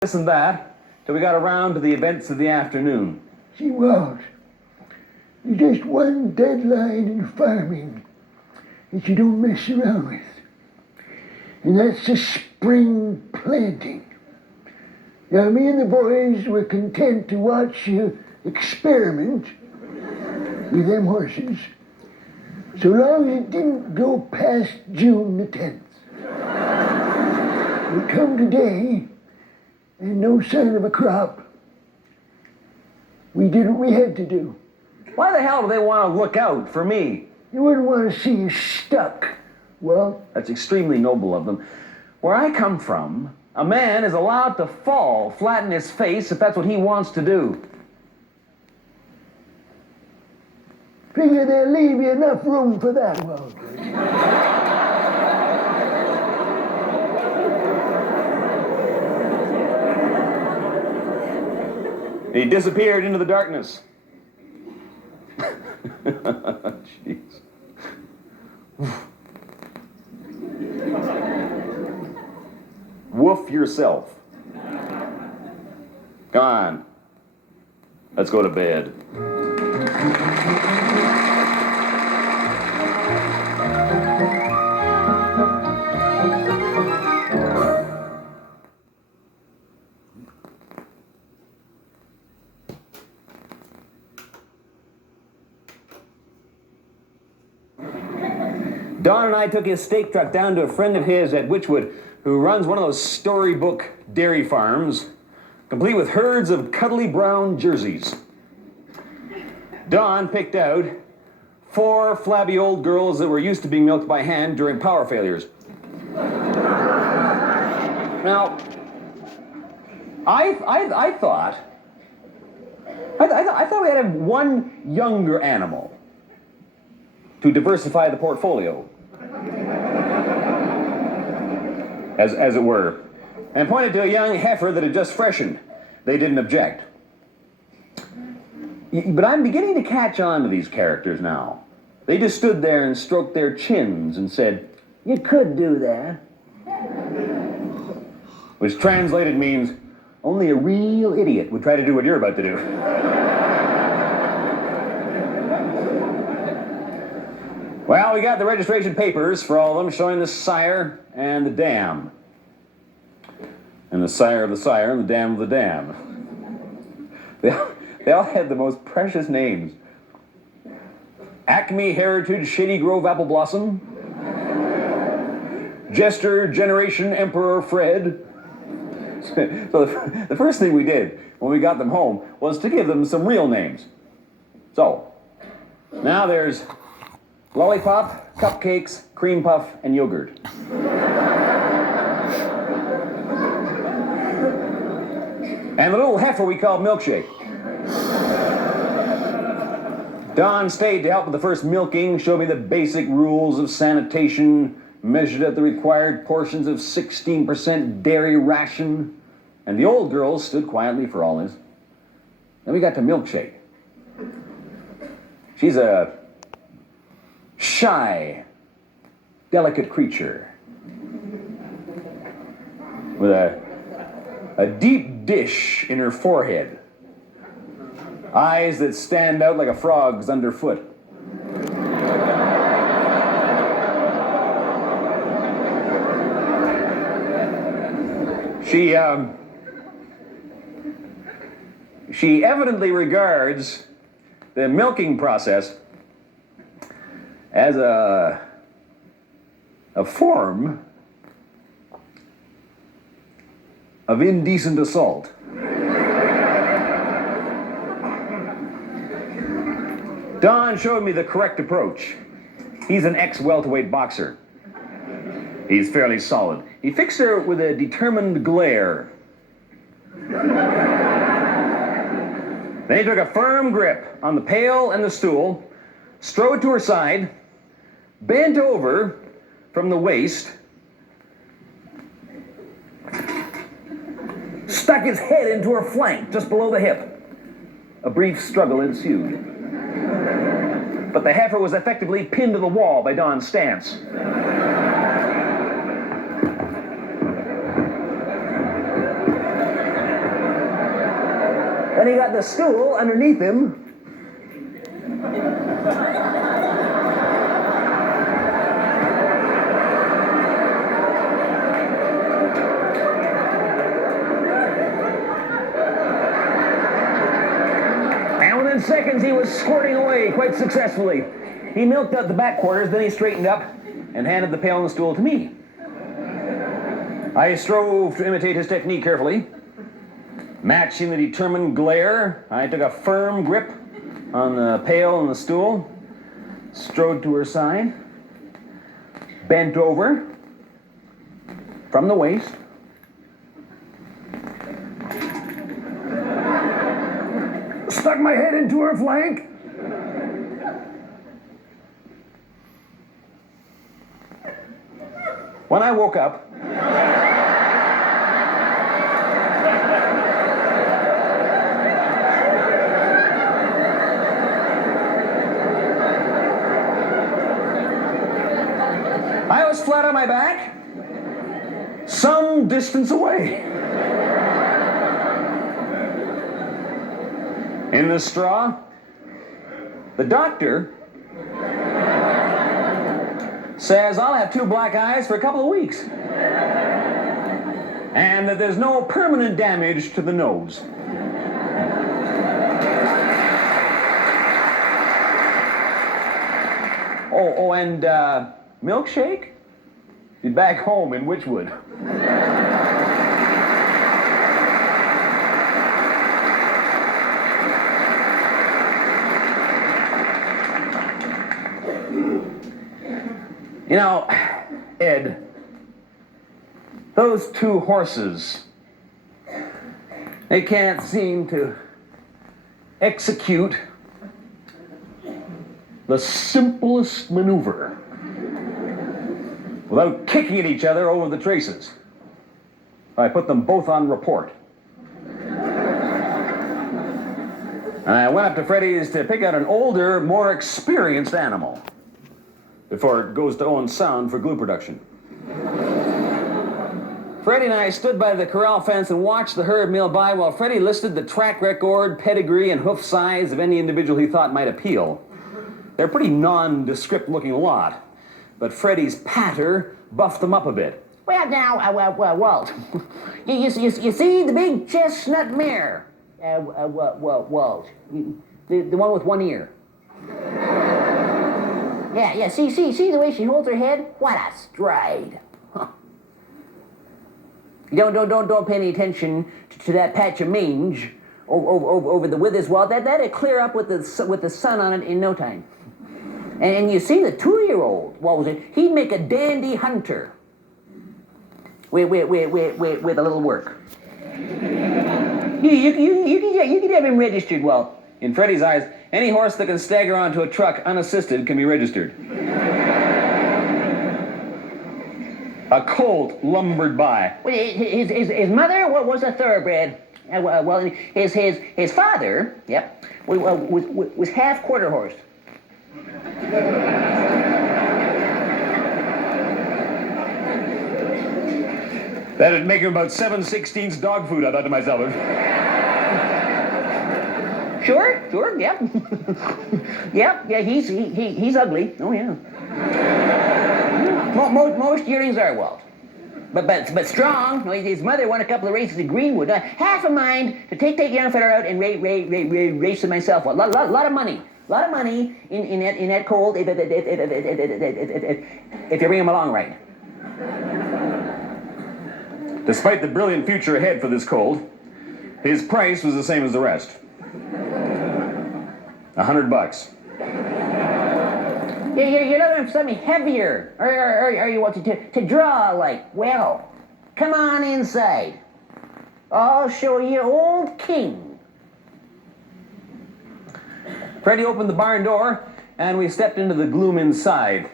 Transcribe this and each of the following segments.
this and that till we got around to the events of the afternoon. She was. There's just one deadline in farming that you don't mess around with. And that's the spring planting. Now, me and the boys were content to watch you experiment with them horses, so long as it didn't go past June the 10th. We come today, and no sign of a crop. We did what we had to do. Why the hell do they want to look out for me? You wouldn't want to see you stuck. Well, that's extremely noble of them. Where I come from, a man is allowed to fall flat in his face if that's what he wants to do. Figure they'll leave you enough room for that, Walter. He disappeared into the darkness. Jeez. Woof yourself. Come on. Let's go to bed. Don and I took his steak truck down to a friend of his at Witchwood who runs one of those storybook dairy farms, complete with herds of cuddly brown jerseys. Don picked out 4 flabby old girls that were used to being milked by hand during power failures. Now, I thought we had to have one younger animal to diversify the portfolio, as it were, and pointed to a young heifer that had just freshened. They didn't object. But I'm beginning to catch on to these characters now. They just stood there and stroked their chins and said, "You could do that." Which translated means, only a real idiot would try to do what you're about to do. Well, we got the registration papers for all of them showing the sire and the dam. And the sire of the sire and the dam of the dam. They all had the most precious names. Acme Heritage Shady Grove Apple Blossom. Jester Generation Emperor Fred. So the first thing we did when we got them home was to give them some real names. So, now there's Lollipop, Cupcakes, Cream Puff, and Yogurt. And the little heifer we called Milkshake. Don stayed to help with the first milking, showed me the basic rules of sanitation, measured at the required portions of 16% dairy ration, and the old girls stood quietly for all this. Then we got to Milkshake. She's a shy, delicate creature with a deep dish in her forehead, eyes that stand out like a frog's underfoot. She evidently regards the milking process as a form of indecent assault. Don showed me the correct approach. He's an ex-welterweight boxer. He's fairly solid. He fixed her with a determined glare. Then he took a firm grip on the pail and the stool, strode to her side, bent over from the waist, stuck his head into her flank just below the hip. A brief struggle ensued. But the heifer was effectively pinned to the wall by Don's stance. Then he got the stool underneath him. And within seconds, he was squirting away quite successfully. He milked out the back quarters, then he straightened up and handed the pail and the stool to me. I strove to imitate his technique carefully. Matching the determined glare, I took a firm grip on the pail and the stool, strode to her side, bent over from the waist, stuck my head into her flank. When I woke up, I was flat on my back, some distance away. In the straw, the doctor says I'll have 2 black eyes for a couple of weeks. And that there's no permanent damage to the nose. Oh, and milkshake? Be back home in Witchwood. You know, Ed, those 2 horses, they can't seem to execute the simplest maneuver without kicking at each other over the traces. I put them both on report. And I went up to Freddy's to pick out an older, more experienced animal before it goes to Owen Sound for glue production. Freddie and I stood by the corral fence and watched the herd mill by while Freddie listed the track record, pedigree, and hoof size of any individual he thought might appeal. They're a pretty nondescript looking lot, but Freddie's patter buffed them up a bit. Well, now, Walt, you see the big chestnut mare? Walt, the one with one ear. Yeah, see the way she holds her head? What a stride. Huh. Don't pay any attention to that patch of mange over the withers, Walt. That'll clear up with the sun on it in no time. And you see the 2-year-old, what was it? He'd make a dandy hunter with a little work. You could have him registered, Walt. In Freddie's eyes, any horse that can stagger onto a truck unassisted can be registered. A colt lumbered by. Well, his mother was a thoroughbred. Well, his father, yep, was half quarter horse. That'd make him about 7/16 dog food, I thought to myself. Sure, yep. Yeah, he's ugly. Oh, yeah. Most yearlings are, Walt. But strong. His mother won a couple of races at Greenwood. Half a mind to take that young fella out and race him myself. A lot of money. A lot of money in that colt if you bring him along right. Despite the brilliant future ahead for this colt, his price was the same as the rest. $100. You're looking for something heavier, or you want to draw like. Well, come on inside. I'll show you Old King. Freddie opened the barn door, and we stepped into the gloom inside.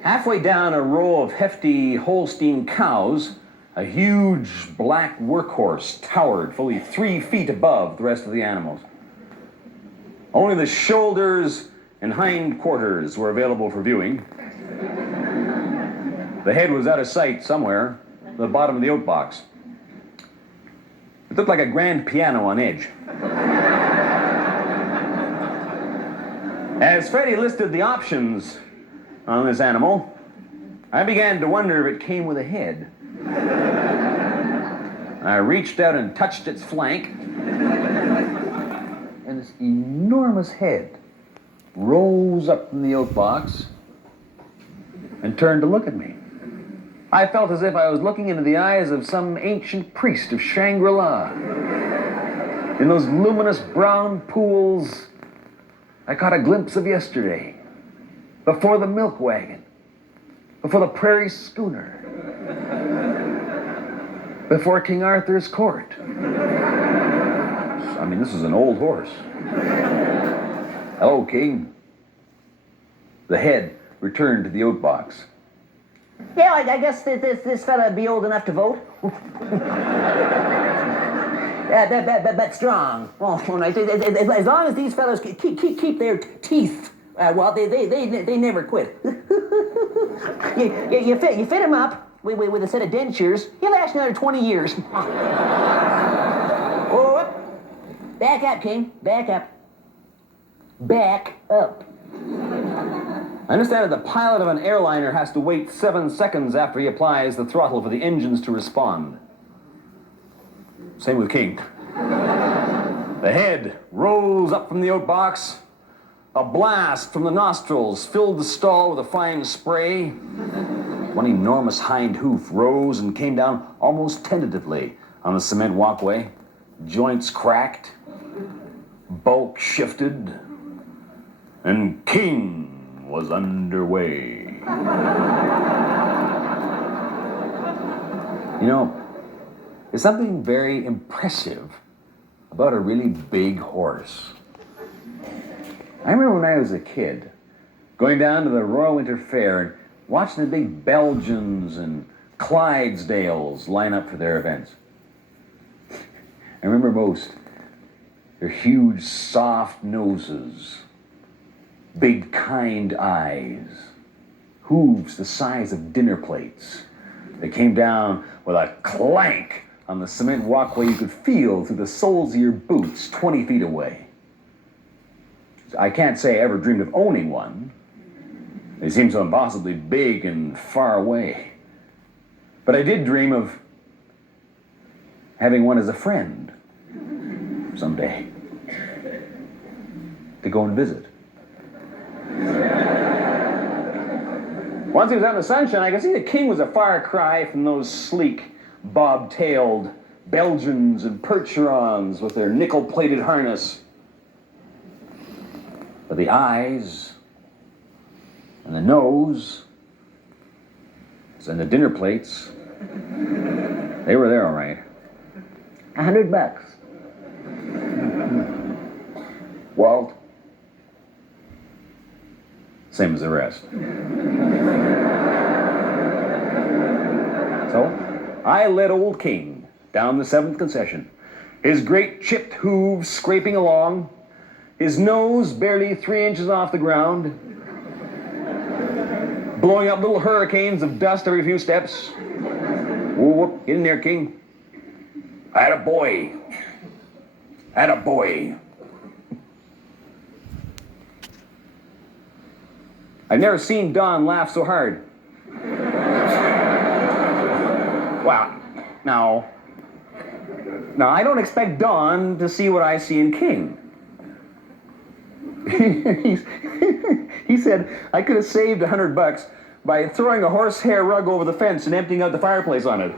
Halfway down a row of hefty Holstein cows, a huge black workhorse towered fully 3 feet above the rest of the animals. Only the shoulders and hind quarters were available for viewing. The head was out of sight somewhere, the bottom of the oat box. It looked like a grand piano on edge. As Freddie listed the options on this animal, I began to wonder if it came with a head. I reached out and touched its flank, and this enormous head rose up from the oak box and turned to look at me. I felt as if I was looking into the eyes of some ancient priest of Shangri-La. In those luminous brown pools, I caught a glimpse of yesterday, before the milk wagon, before the prairie schooner, before King Arthur's court. I mean, this is an old horse. Hello, King. The head returned to the oat box. Yeah, I guess this fella would be old enough to vote. But strong. Oh, as long as these fellows keep their teeth, well, they never quit. you fit him up with a set of dentures, he'll last another 20 years. Oh, back up, King. Back up. Back up. I understand that the pilot of an airliner has to wait 7 seconds after he applies the throttle for the engines to respond. Same with King. The head rose up from the oat box. A blast from the nostrils filled the stall with a fine spray. One enormous hind hoof rose and came down almost tentatively on the cement walkway. Joints cracked, bulk shifted, and King was underway. You know, there's something very impressive about a really big horse. I remember when I was a kid, going down to the Royal Winter Fair and watching the big Belgians and Clydesdales line up for their events. I remember most their huge, soft noses, big, kind eyes, hooves the size of dinner plates. They came down with a clank on the cement walkway you could feel through the soles of your boots 20 feet away. I can't say I ever dreamed of owning one. They seemed so impossibly big and far away. But I did dream of having one as a friend someday, to go and visit. Once he was out in the sunshine, I could see the King was a far cry from those sleek, bob-tailed Belgians and Percherons with their nickel-plated harness. But the eyes and the nose and the dinner plates, they were there all right. $100. Walt, same as the rest. So, I led old King down the 7th concession, his great chipped hooves scraping along, his nose barely 3 inches off the ground, blowing up little hurricanes of dust every few steps. Whoop, get in there, King. Attaboy. Attaboy. I've never seen Don laugh so hard. Wow. Now, I don't expect Don to see what I see in King. He said I could have saved $100 by throwing a horsehair rug over the fence and emptying out the fireplace on it.